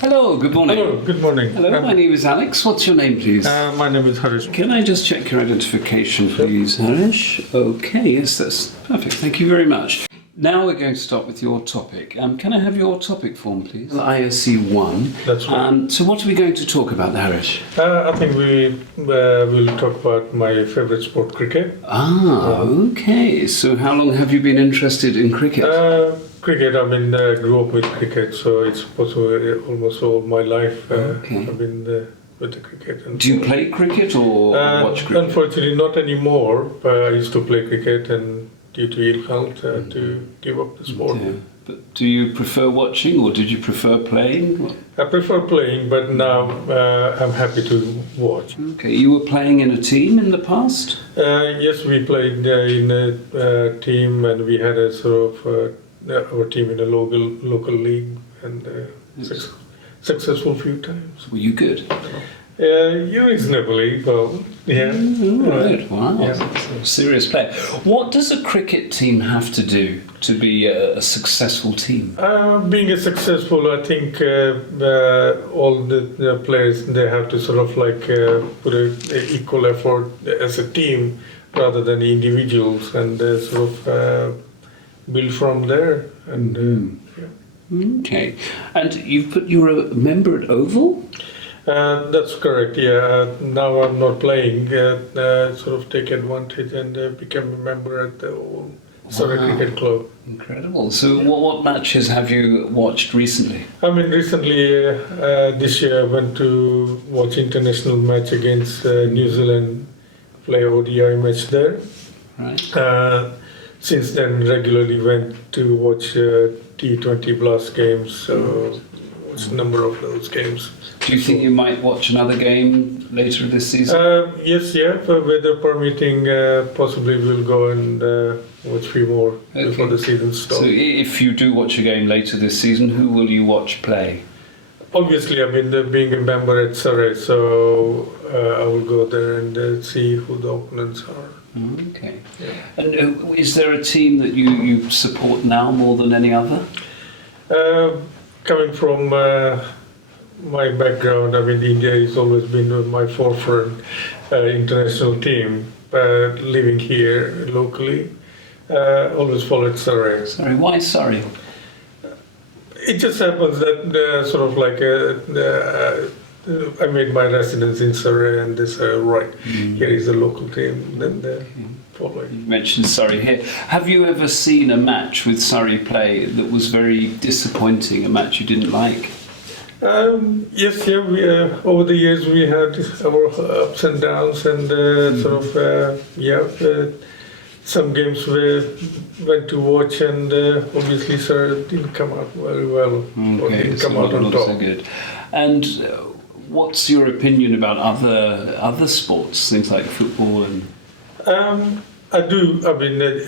Hello, good morning. Hello, good morning. Hello, my name is Alex. What's your name, please? My name is Haresh. Can I just check your identification, please, Haresh? Okay, yes, that's perfect. Thank you very much. Now we're going to start with your topic. Can I have your topic form, please? ISE I. That's right. So what are we going to talk about, Haresh? I think we will talk about my favorite sport, cricket. Okay. So how long have you been interested in cricket? Cricket, I grew up with cricket, so it's possibly almost all my life I've been with the cricket. And do you play cricket or watch cricket? Unfortunately, not anymore. But I used to play cricket, and due to ill health, to give up the sport. Yeah. But do you prefer watching or did you prefer playing? I prefer playing, but now I'm happy to watch. Okay, you were playing in a team in the past? Yes, we played in a team, and we had a sort of our team in a local league, and successful few times. Were you good? Reasonably well. Yeah. Right. Wow. Yeah. Serious player. What does a cricket team have to do to be a successful team? Being a successful, I think all the players, they have to sort of like put an equal effort as a team rather than individuals, and sort of build from there. And Okay. And you're a member at Oval? That's correct. Yeah. Now I'm not playing. Sort of take advantage and become a member at the old Surrey Cricket Club. Incredible. So what matches have you watched recently? Recently this year I went to watch international match against New Zealand, play ODI match there. Right. Since then, regularly went to watch T20 Blast games. So watched a number of those games. Do you think you might watch another game later this season? Yes, weather permitting, possibly we'll go and watch a few more before the season starts. So if you do watch a game later this season, who will you watch play? Obviously, being a member at Surrey, so I will go there and see who the opponents are. Okay. Yeah. And is there a team that you support now more than any other? Coming from my background, India has always been my forefront international team. Living here locally, always followed Surrey. Sorry, why Surrey? It just happens that sort of like I made my residence in Surrey, and this here is a local team. Then following. You mentioned Surrey here. Have you ever seen a match with Surrey play that was very disappointing? A match you didn't like? Yes, yeah. We, over the years we had our ups and downs, and some games we went to watch, and obviously Surrey didn't come out very well, or didn't come out on not top. So good. And what's your opinion about other sports, things like football and? I do.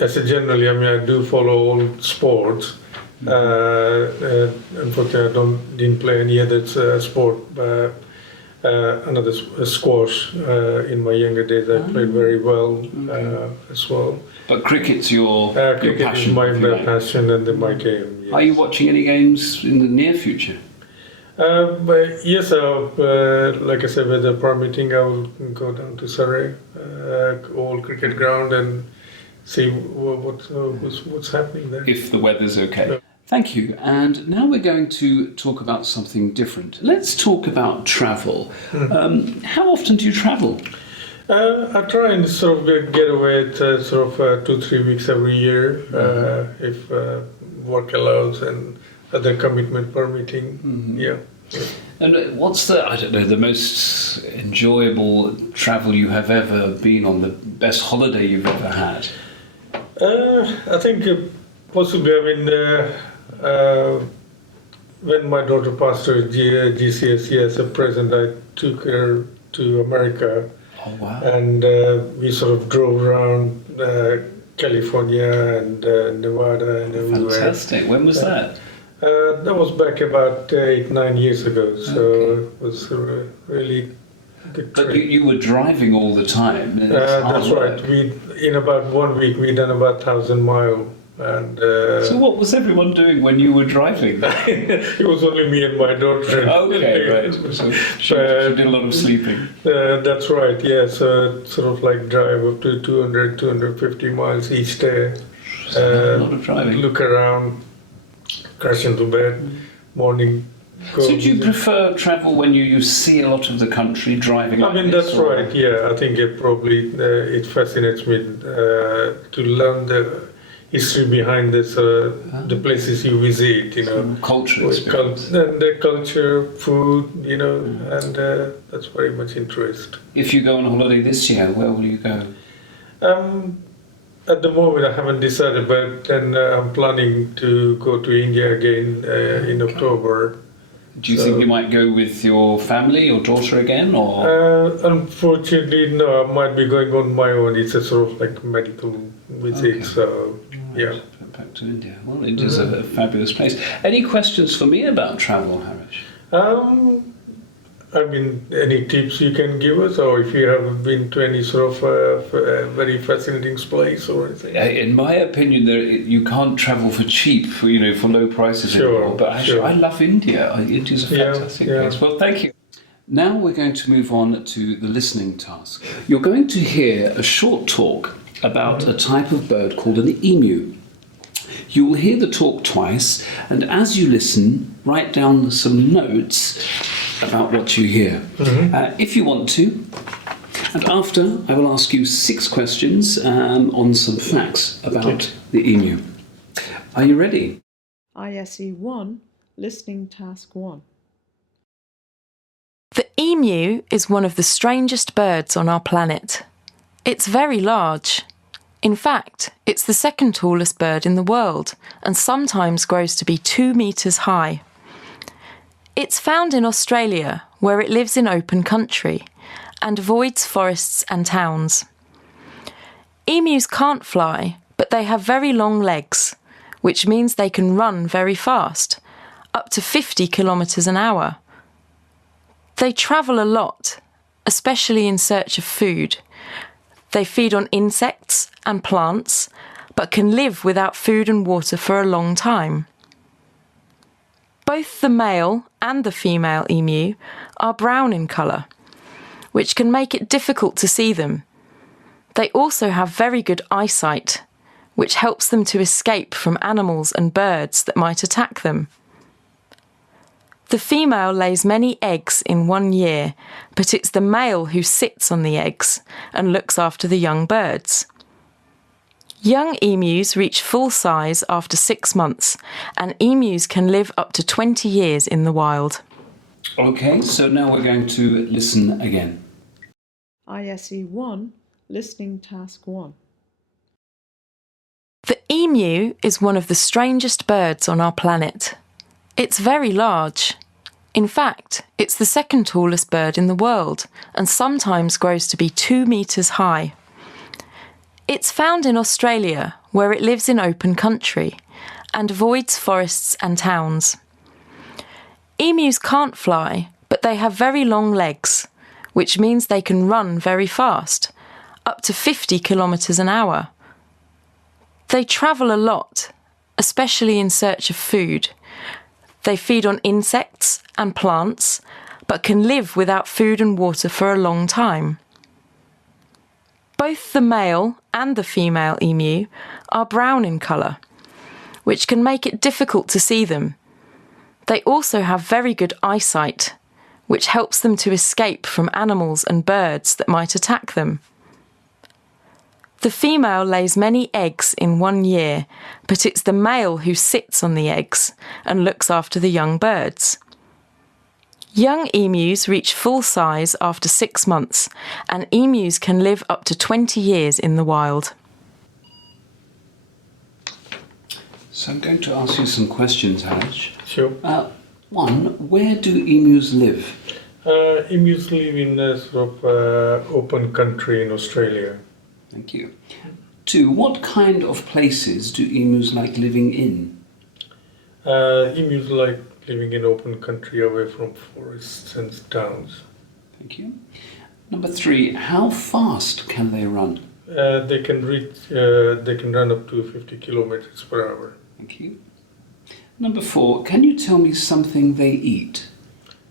As a generally, I do follow all sports. Unfortunately, I didn't play any other sport. Another squash in my younger days. I played very well as well. But cricket's your cricket passion. is my passion and my game. Yes. Are you watching any games in the near future? But yes, like I said, weather permitting, I will go down to Surrey, old cricket ground, and see what's happening there. If the weather's okay. Thank you. And now we're going to talk about something different. Let's talk about travel. How often do you travel? I try and sort of get away at 2-3 weeks every year, if work allows and other commitment permitting. Yeah. And what's the most enjoyable travel you have ever been on, the best holiday you've ever had? I think possibly, when my daughter passed her GCSE as a present, I took her to America. Oh, wow. And we sort of drove around California and Nevada and everywhere. Fantastic. When was that? That was back about 8-9 years ago, so it was a really good trip. But you were driving all the time. That's right. In about 1 week, we done about 1,000 miles And So what was everyone doing when you were driving? it was only me and my daughter. Okay, right. So she did a lot of sleeping. That's right, yeah. So sort of like drive up to 200, 250 miles each day. A lot of driving. Look around, crash into bed, morning. Go. So do you prefer travel when you see a lot of the country driving? I mean, that's right, yeah. I think it probably, it fascinates me to learn the history behind this, the places you visit, you know. Culture experience. And the culture, food, you know, and that's very much interest. If you go on holiday this year, where will you go? At the moment, I haven't decided, but then I'm planning to go to India again in October. Do you think you might go with your family, your daughter again, or? Unfortunately, no. I might be going on my own. It's a sort of like medical visit, Okay. so yeah. Back to India. Well, India's a fabulous place. Any questions for me about travel, Haresh? I mean, any tips you can give us, or if you have been to any sort of very fascinating place or anything? In my opinion, you can't travel for cheap, for low prices anymore. But actually, I love India. India's a fantastic place. Well, thank you. Now we're going to move on to the listening task. You're going to hear a short talk about a type of bird called an emu. You will hear the talk twice, and as you listen, write down some notes about what you hear. If you want to. And after, I will ask you 6 questions on some facts about the emu. Are you ready? ISE I Listening Task 1. The emu is one of the strangest birds on our planet. It's very large. In fact, it's the second tallest bird in the world and sometimes grows to be 2 meters high. It's found in Australia, where it lives in open country and avoids forests and towns. Emus can't fly, but they have very long legs, which means they can run very fast, up to 50 kilometers an hour. They travel a lot, especially in search of food. They feed on insects and plants, but can live without food and water for a long time. Both the male and the female emu are brown in colour, which can make it difficult to see them. They also have very good eyesight, which helps them to escape from animals and birds that might attack them. The female lays many eggs in 1 year, but it's the male who sits on the eggs and looks after the young birds. Young emus reach full size after 6 months, and emus can live up to 20 years in the wild. Okay, so now we're going to listen again. ISE I Listening Task 1. The emu is one of the strangest birds on our planet. It's very large. In fact, it's the second tallest bird in the world and sometimes grows to be 2 meters high. It's found in Australia, where it lives in open country and avoids forests and towns. Emus can't fly, but they have very long legs, which means they can run very fast, up to 50 kilometers an hour. They travel a lot, especially in search of food. They feed on insects and plants, but can live without food and water for a long time. Both the male and the female emu are brown in colour, which can make it difficult to see them. They also have very good eyesight, which helps them to escape from animals and birds that might attack them. The female lays many eggs in 1 year, but it's the male who sits on the eggs and looks after the young birds. Young emus reach full size after 6 months, and emus can live up to 20 years in the wild. So I'm going to ask you some questions, Haresh. Sure. One, where do emus live? Emus live in a sort of open country in Australia. Thank you. 2, what kind of places do emus like living in? Emus like living in open country away from forests and towns. Thank you. Number 3, how fast can they run? They can run up to 50 kilometers per hour. Thank you. Number 4, can you tell me something they eat?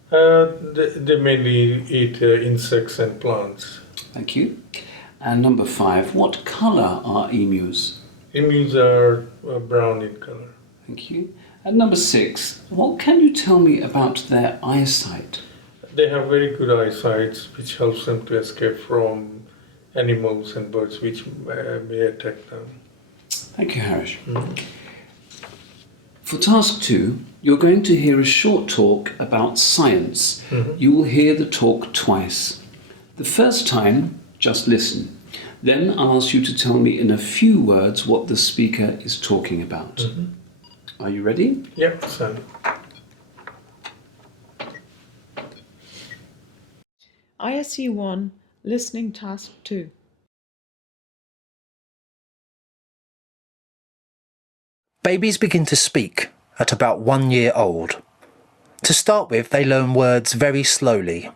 They mainly eat insects and plants. Thank you. And number 5, what colour are emus? Emus are brown in color. Thank you. And number 6, what can you tell me about their eyesight? They have very good eyesight, which helps them to escape from animals and birds which may attack them. Thank you, Haresh. Mm-hmm. For task 2, you're going to hear a short talk about science. Mm-hmm. You will hear the talk twice. The first time, just listen. Then I'll ask you to tell me in a few words what the speaker is talking about. Mm-hmm. Are you ready? Yep, son. ISE I Listening Task 2. Babies begin to speak at about 1 year old. To start with, they learn words very slowly.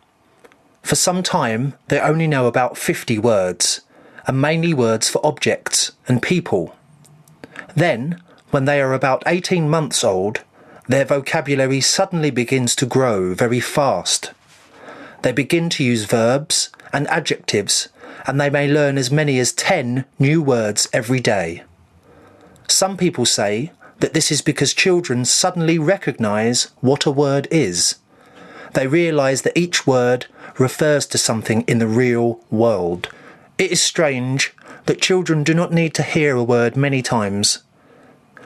For some time, they only know about 50 words, and mainly words for objects and people. Then, when they are about 18 months old, their vocabulary suddenly begins to grow very fast. They begin to use verbs and adjectives, and they may learn as many as 10 new words every day. Some people say that this is because children suddenly recognise what a word is. They realise that each word refers to something in the real world. It is strange that children do not need to hear a word many times.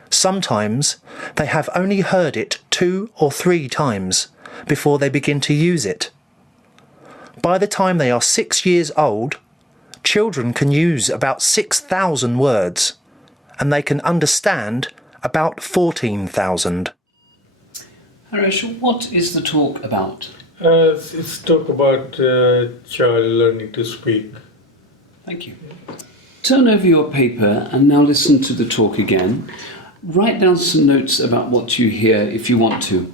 Sometimes they have only heard it 2 or 3 times before they begin to use it. By the time they are 6 years old, children can use about 6,000 words, and they can understand about 14,000. Haresh, what is the talk about? It's talk about child learning to speak. Thank you. Turn over your paper and now listen to the talk again. Write down some notes about what you hear if you want to.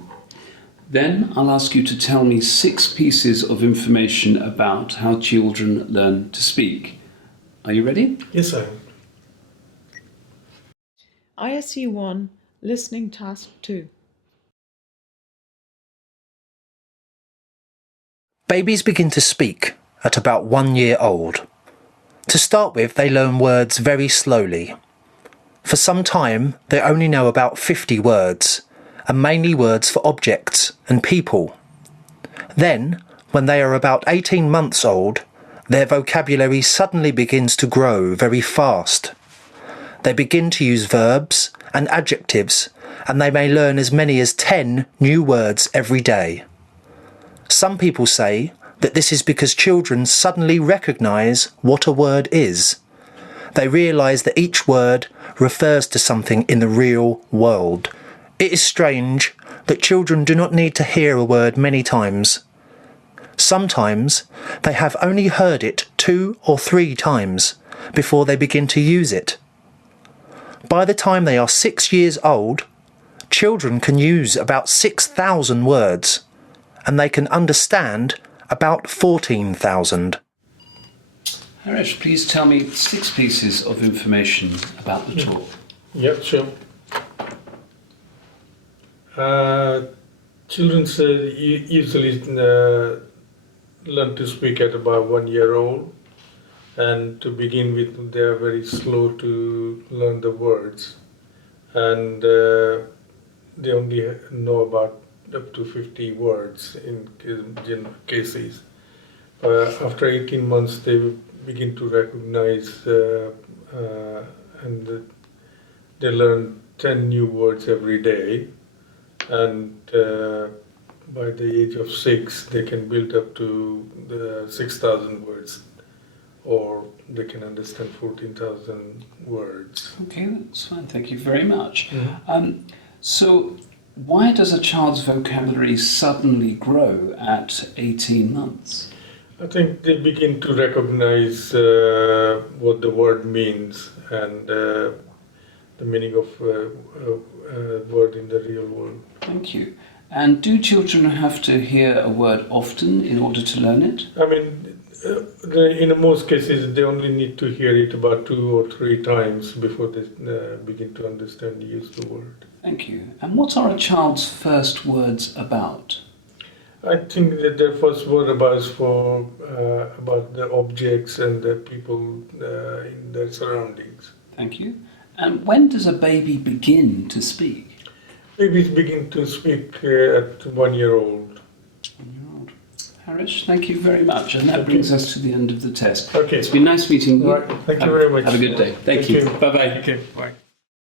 Then I'll ask you to tell me 6 pieces of information about how children learn to speak. Are you ready? Yes, I am. ISE I Listening Task 2. Babies begin to speak at about 1 year old. To start with, they learn words very slowly. For some time, they only know about 50 words, and mainly words for objects and people. Then, when they are about 18 months old, their vocabulary suddenly begins to grow very fast. They begin to use verbs and adjectives, and they may learn as many as 10 new words every day. Some people say that this is because children suddenly recognise what a word is. They realise that each word refers to something in the real world. It is strange that children do not need to hear a word many times. Sometimes they have only heard it 2 or 3 times before they begin to use it. By the time they are 6 years old, children can use about 6,000 words, and they can understand about 14,000. Haresh, please tell me 6 pieces of information about the talk. Yeah, sure. Children usually learn to speak at about 1 year old, and to begin with, they are very slow to learn the words, and they only know about up to 50 words in general cases. After 18 months, they begin to recognize and they learn 10 new words every day, and by the age of 6, they can build up to the 6,000 words, or they can understand 14,000 words. Okay, that's fine. Thank you very much. Mm-hmm. So, why does a child's vocabulary suddenly grow at 18 months? I think they begin to recognize what the word means and the meaning of a word in the real world. Thank you. And do children have to hear a word often in order to learn it? I mean, In most cases, they only need to hear it about 2 or 3 times before they begin to understand and use the word. Thank you. And what are a child's first words about? I think that their first word about the objects and the people in their surroundings. Thank you. And when does a baby begin to speak? Babies begin to speak at 1 year old. 1 year old. Harish, thank you very much. And that brings us to the end of the test. Okay. It's been nice meeting you. Right. Thank you very much. Have a good day. Thank you. Bye-bye. Okay. Bye.